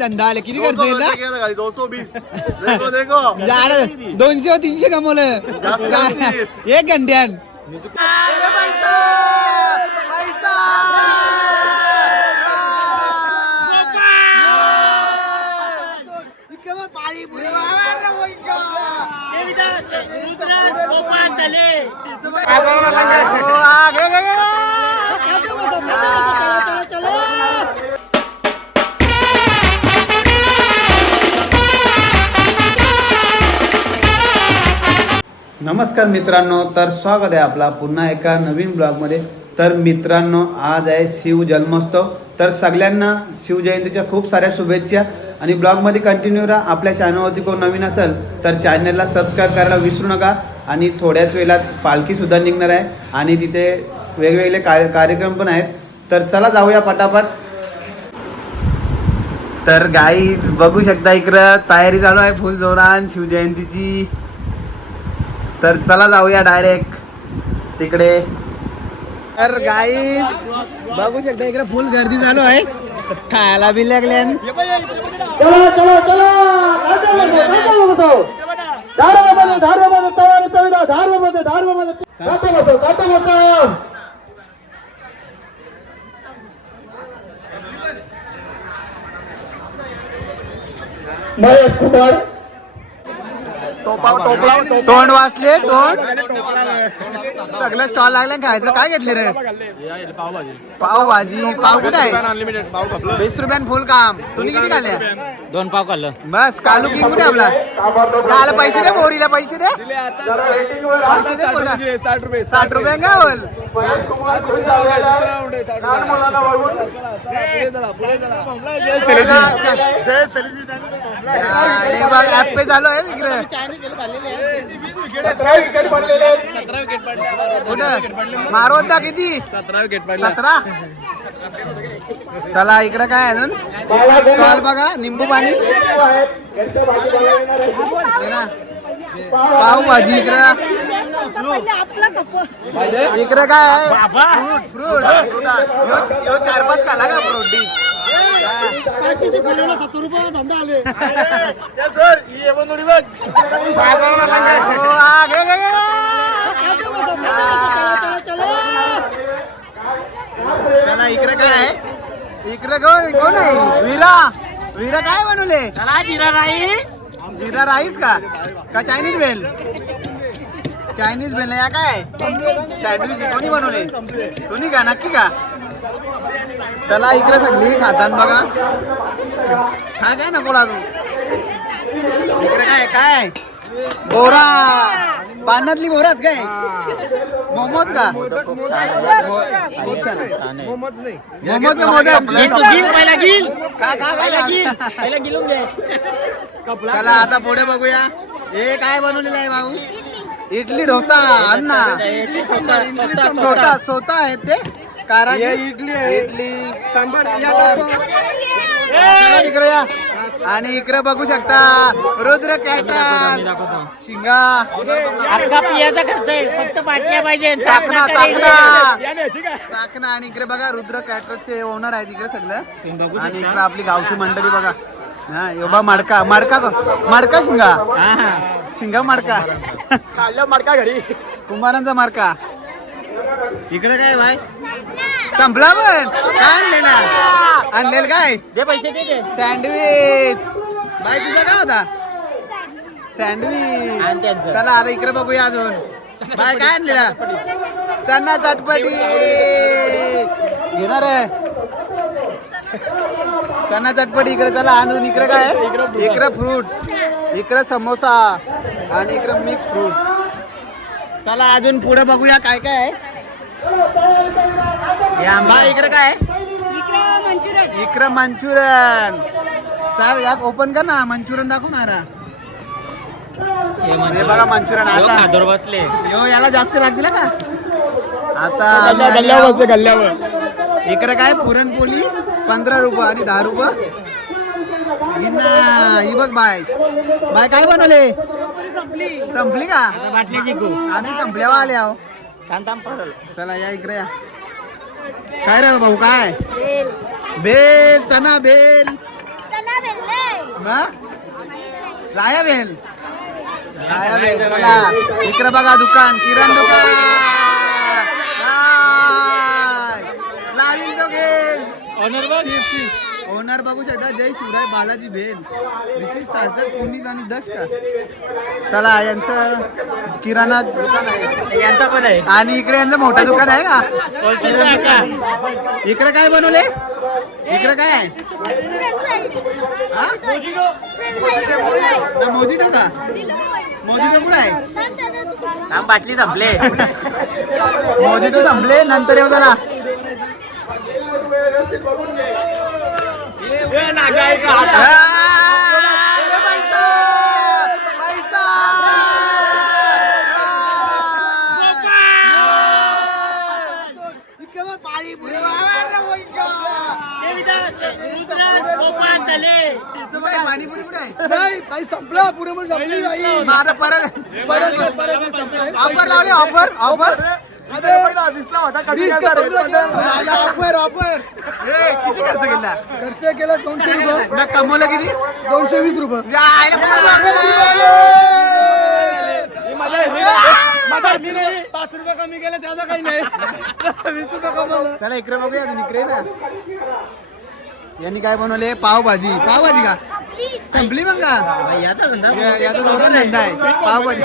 धंदा आले किती खर्च येईल दोनशे तीनशे कमवलं एक घंट्यान नमस्कार मित्रांनो तर स्वागत आहे आपला पुन्हा एका नवीन ब्लॉगमध्ये. तर मित्रांनो आज आहे शिव जन्मोत्सव. तर सगळ्यांना शिवजयंतीच्या खूप साऱ्या शुभेच्छा. आणि ब्लॉगमध्ये कंटिन्यू राहा. आपल्या चॅनलवरती कोण नवीन असेल तर चॅनलला सबस्क्राईब करायला विसरू नका. आणि थोड्याच वेळात पालखीसुद्धा निघणार आहे. आणि तिथे वेगवेगळे कार्य कार्यक्रम पण आहेत. तर चला जाऊया पटापट. तर गाई बघू शकता इकडं तयारी चालू आहे. फुल जोरान शिवजयंतीची तर चला जाऊया डायरेक्ट तिकडे. तर गाई बघू शकता इकडे फुल गर्दी चालू आहे. खायला बी लागल्या चला चला तोंड वाचले तोंड. सगळं स्टॉल लागले खायचं. काय घेतले रे? पाव भाजी पाव कुठे आहे? वीस रुपयान फुल काम. तुम्ही किती खाल्ले? दोन पाव खाल्लं. बस कालू की कुठे आपला? त्याला पैसे दे बोरीला पैसे दे. साठ रुपये. साठ रुपये का बोल? अरे बघ ऍप पे चालू आहे तिकडे मारवता किती सतरा चला इकडे काय आहे अजून? काल बघा निंबू पाणी. पाहू पाव भाजी इकडे. इकडे काय आहे? फ्रूट चार पाच खाला का फ्रूट? सत्तर रुपये धंदा आले. चला इकडे काय आहे? इकडे कोण कोण आहे? वीरा. वीरा काय बनवले? जिरा राईस का? का चायनीज बेल चायनीज या काय? सँडविच कोणी बनवले? कोणी का नक्की का चला इकडे सगळी खातान बघा. हा काय नको लागू? इकडे काय काय? बोरा. पानातली बोरात काय? मोमोज का? मोमोज का मोदक? पहिला गिल. काय काय काय पहिला गिलून घे. चला आता पुढे बघूया. हे काय बनवलेलं आहे भाऊ? इडली डोसा अण्णा. स्वतः स्वतः आहेत ते. कारागीर इडली इडली सांबार इकडे या. आणि इकडे बघू शकता रुद्र कॅटर शिंगा. अख्खा पियाचा खर्च आहे. फक्त पाटल्या पाहिजे. चाकणा चाकणा चाकणा. आणि इकडे बघा रुद्र कॅटरचे ओनर आहेत इकडे सगळं. आणि इकडे आपली गावची मंडळी बघा. हा योबा मडका. मडका मडका शिंगा. शिंगा मडका. मडका घरी. कुंभारांचा मार्का इकडे काय भाई? संपला. पण? काय आणलेला आणलेलं काय? दे पैसे दे दे. सँडविच. बाई तुझा काय होता? सँडविच. चला आता इकडे बघूया अजून. बाय काय आणलेला? चना चटपटी. घेणार आहे. चना चटपटी इकडे चला आणून इकडे काय? इकडे फ्रूट इकडे समोसा आणि इकडे मिक्स फ्रूट चला अजून पुढे बघूया काय काय आहे आंबा इकडे काय? इकडे मंचुरियन चाल याक ओपन कर ना मंचुरियन दाखव ना रा. हे बघा मंचुरियन आता बसले यो याला जास्त लागतील का आता. इकडे काय? पुरणपोळी पंधरा रुपये आणि दहा रुपये. ही बघ बाय. बाय काय बनवले? संपली का? आम्ही संपल्यावर आले आहो. चला या इकडे या. काय रे भाऊ काय? बेल चना बेल? लाया बेल. लाया बेल चला. इकडे बघा दुकान किराण दुकान हाय. लावील तो गेल ओनर बघू शकता. जय शिवराय बालाजी भेल विशेष सार्थक पुनीत आणि दक्ष का चला यांचं किराणा दुकान आहे. यांचा पण आहे. आणि इकडे यांचं मोठं दुकान आहे का? इकडे काय बनवले? इकडे काय आहे? हा? ना मोजिटो का? मोजिटो कुठे आहे? थांब, बाटली संपले. मोजिटो संपले नंतर येऊ जरा. नाही काही संपला. पुरे पण संपली नाही माझं परत ऑफर लावले ऑफर ऑफर ऑफर ऑफर. किती खर्च केला? खर्च केला दोनशे रुपये. कमवलं किती? दोनशे वीस रुपये. पाच रुपये कमी केले त्याचा काही नाही. वीस रुपये कमवलं. चला इकडे बघूया इकडे ना. यांनी काय बनवले? पावभाजी. पावभाजी का? संपली मग का या- याचा जोरात धंदा आहे. पावभाजी.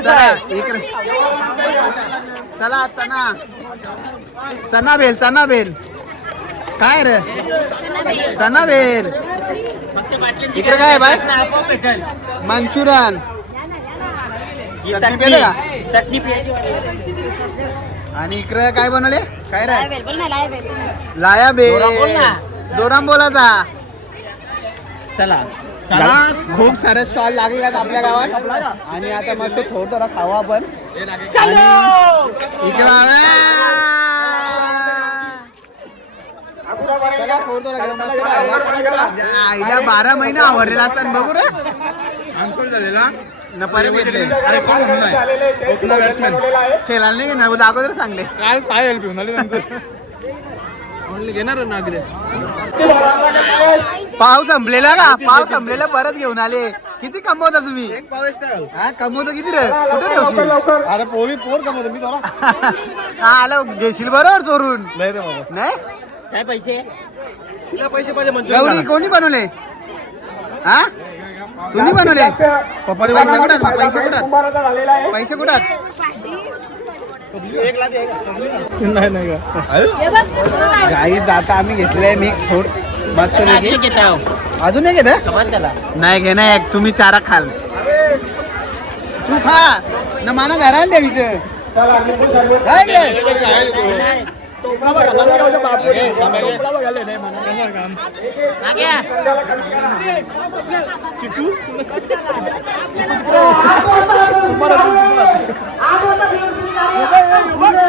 चला इकडे चला चना. चना भेल चना भेल. काय रे? चना भेल. इकडे काय आहे बाय? मंचुरन चटणी पेले का? चटणी प्यायची आणि इकडे काय बनवले? काय रे? बोल लाय बे जोरात बोल ना. जोराम बोलाचा चला. चला. खूप सारे स्टॉल लागले आहेत आपल्या गावात. आणि आता मस्त थोडं थोडं खाऊ आपण. आईला बारा महिने आवडलेला असतात बघू रे. झालेला. आहे? ओपनर बॅट्समॅन खेळायला नाही घेणार अगोदर सांगले काय साय हेल्प घेऊन आले घेणार ना पाव संपलेला का? पाव संपलेला परत घेऊन आले. किती कमवता तुम्ही? हा कमवतो किती रे? कुठे ठेवशील? अरे पोरी पोर कमवतो मी थोडा हा आलं घेशील बरोबर चोरून. नाही रे बाबा. नाही? काय पैसे? तिला पैसे पाहिजे गौरी कोणी बनवले? हा? तुम्ही बनवले? पैसे कुठात पैसे कुठात पैसे कुठात नाही नाही जाता आम्ही घेतलंय मिक्स फूड मस्त? अजून एक घेत? त्याला. नाही घे नाही एक. तुम्ही चारा खाल. तू खा. न माना घराला द्या इथे. काय रे? मागे या.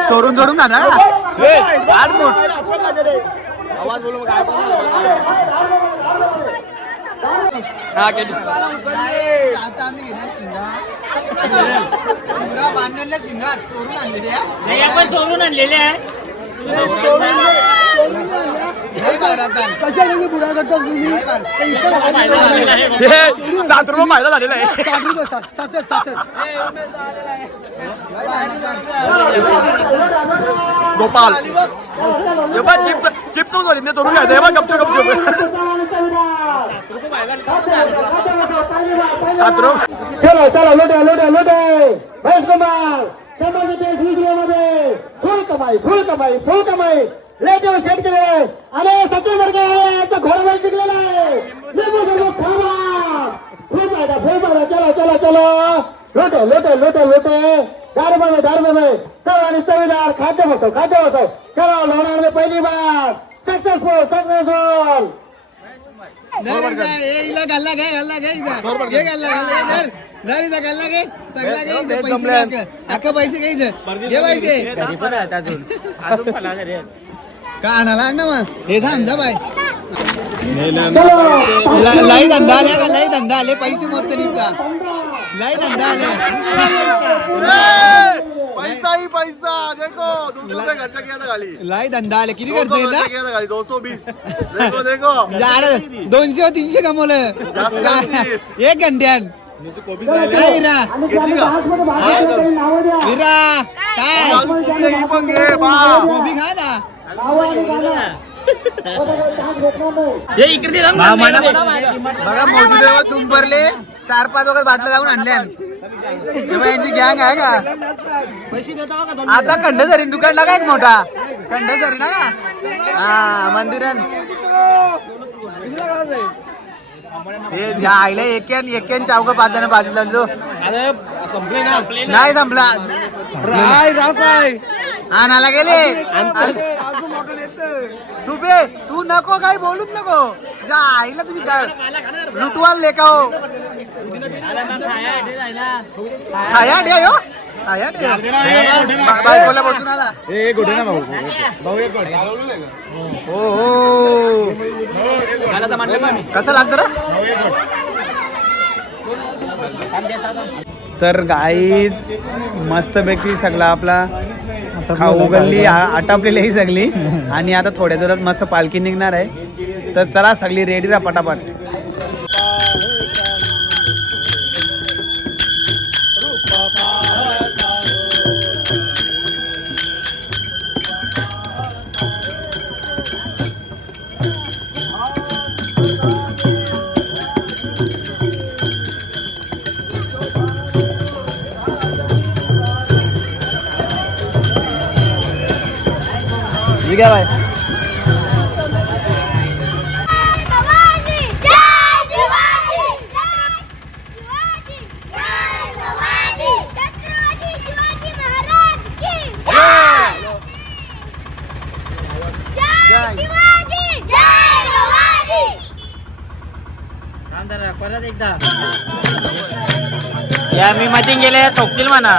चोरून चोरून खाना आठ फूट आता आम्ही घेणार शिंगार शिंगार बांधलेले शिंगार चोरून आणलेले हा. नाही आपण चोरून आणलेले आहे नाही बारात करतात तुम्ही सात रुपये फायदा झालेला आहे रुपये सात सात सात गोपाल. हे बघ चिप चिप चोरून घ्यायचं. हे बघ गपचूप गपचूप. सात रुपये चलो चलो लोटे लोटे लोटे. महेश कुमार. शंभर तेवीस वीस रुपयामध्ये फुल कमाई फुल कमाई फुल कमाई. लेटे सेट केले आणि सचिन वर्ग याचा घोडा मैच जिंकलेला आहे. लिंबू सरबत थांबा. फुल फायदा फुल फायदा. चला चला चला. लोटे लोटे लोटे लोटे. दहा रुपये में दहा में चव आणि चवीदार. खाद्य बसव खाद्य बसव. चला लोणार में पहिली बार. सक्सेसफुल सक्सेसफुल गल्ला घे गल्ला घे. घे गल्ला गल्ला घे, धर धर इथं गल्ला घे सगळा घे पैसे अख्खं. पैसे घे इथं. घे पैसे. का ना मग. हे बाय. लई धंदा आले का? लई धंदा आले पैसे मोजते निघता लई धंदा आले देखो दो सौ रुपये खर्चा किया था गाड़ी लई धंदा आले किती खर्च सौ येईल खर्चा किया था गाड़ी दो सौ बीस। देखो देखो। झाड दोनशे तीनशे कमवलं. एक घंट्यान. काय विरा विरा काय? खा ना. हे इकडे. बघा मोदी देव चुंबरले. चार पाच वगैरे बाटल्या जाऊन आणल्या यांची गँग आहे का? आता खंडझरी दुकान लागा एक मोठा. खंडझरी ना हा. मंदिरान. हे आईला एकेन एकेन चावका पाच जण बाजूला जो नाही संपला. हा नाला गेले. तू बे तू नको काही बोलूच नको. जा आईला तुम्ही लुटवाल लेका हो. खाया द्या यो खाया द्या बा- बायकोला बसून आला. हो हो. कसं लागतं तर गाईच मस्तपैकी सगळा आपला गल्ली आ- आटापलेली आहे सगळी. आणि आता थोड्या दिवसात मस्त पालखी निघणार आहे. तर चला सगळी रेडी राहा पटापट. ठीक परत एकदा या मी मतीन गेले ठोकतील म्हणा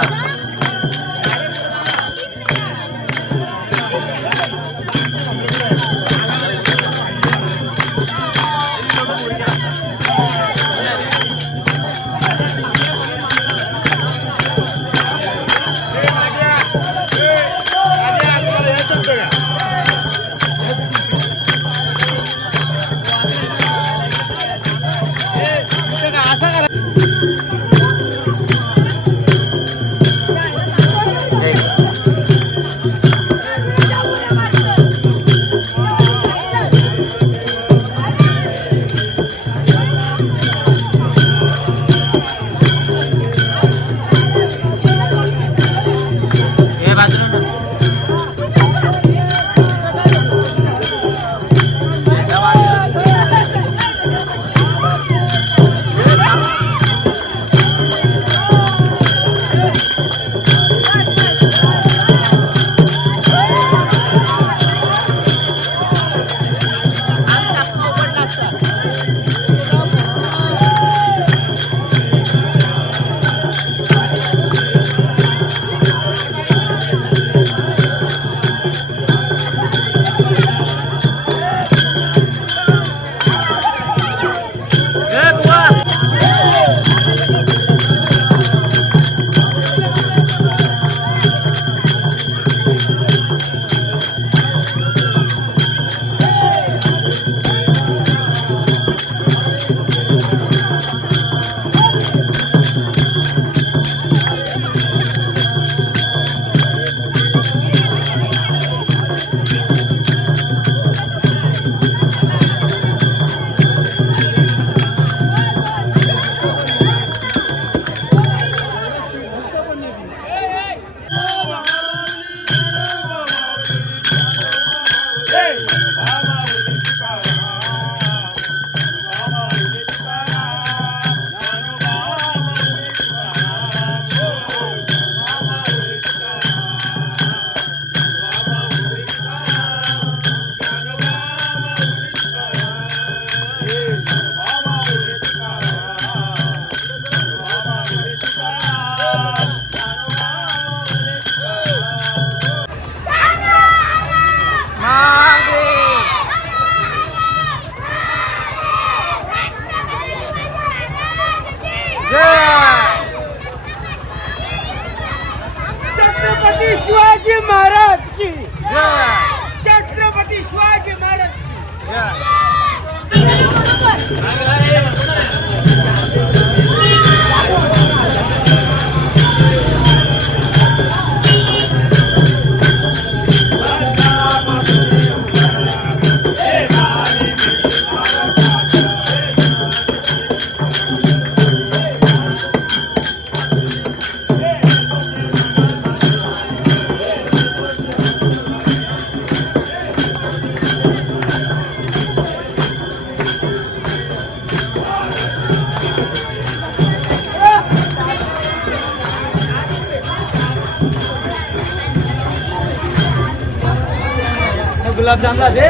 गुलाबजामला दे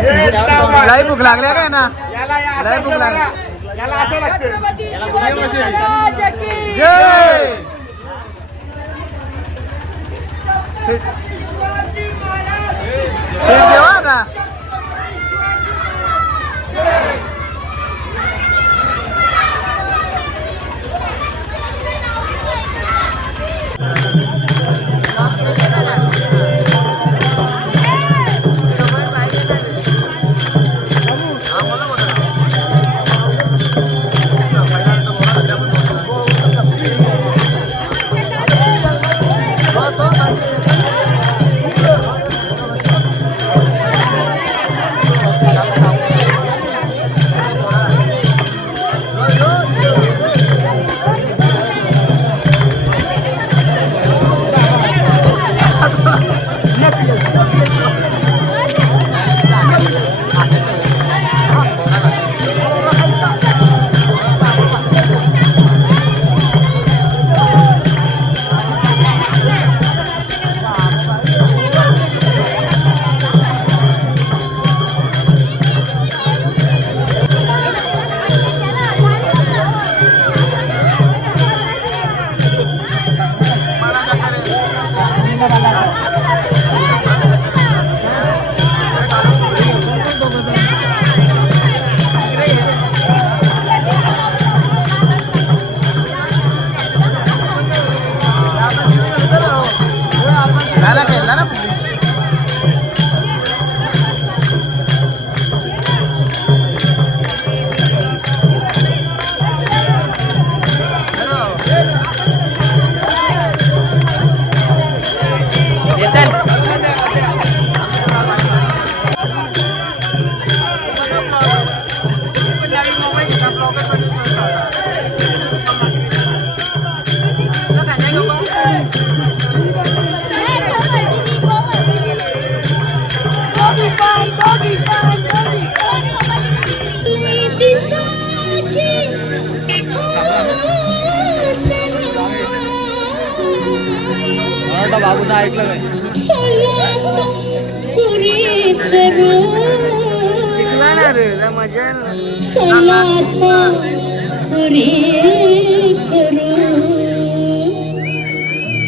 लय भूक लागल्या काय ना लय भूक लागल्या याला असं लागतं. छत्रपती शिवाजी महाराज की जय! ठीक जेवा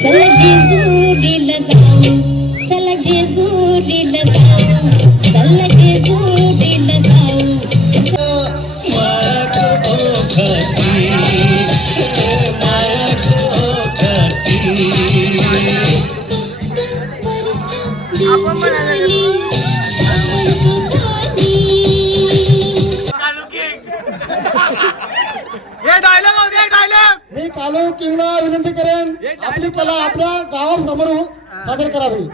चला जेजुरीला जाऊ चला जेजुरीला जाऊ चला जेजुरीला जाऊ मी कालो किंगला विनंती करेन आपली कला आपल्या गावासमोर सादर करावी.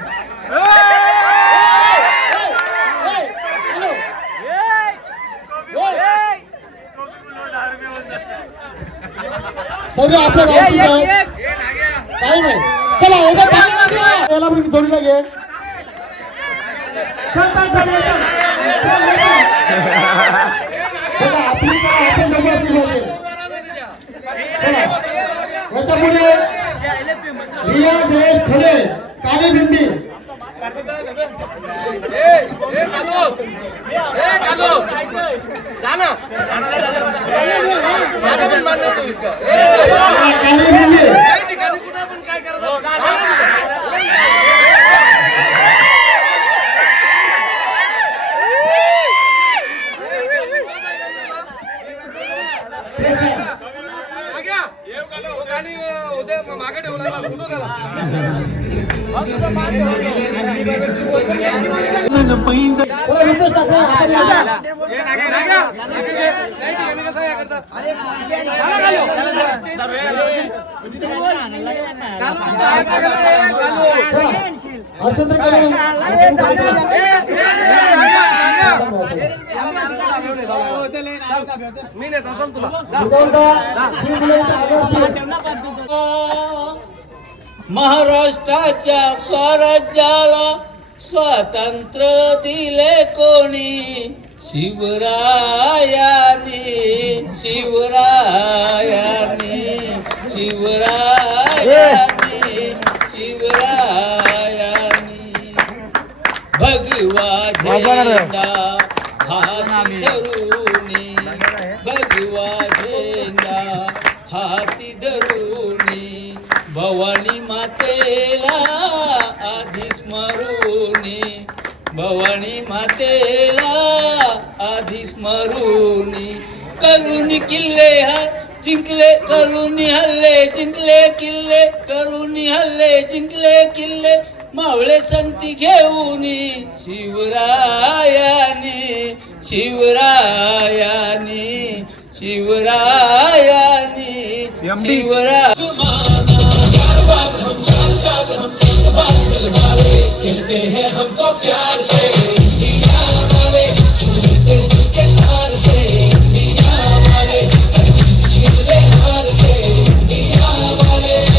सर्व आपल्या आहेत काही नाही. चला एकदा. याला पण जोडीला घे. चल चल चल चल, याच्यापुढे रिया जयेश खरे काली भिंती काली भिंडी मागे ठेवला हरचंद्र महाराष्ट्राच्या स्वराज्याला स्वातंत्र्य दिले कोणी? शिवरायाने शिवरायाने शिवरायाने शिवरायाने. भगवा झेंडा हाती धरुणी भगवा झेंडा हाती धरुणी भवानी मातेला स्मरुनी भवानी मातेला आधी स्मरुनी. करून किल्ले हा जिंकले करून हल्ले जिंकले किल्ले करून हल्ले जिंकले किल्ले. मावळे संती घेऊन शिवरायाने शिवरायाने शिवरायाने शिवरा खेलते हैं हमको प्यार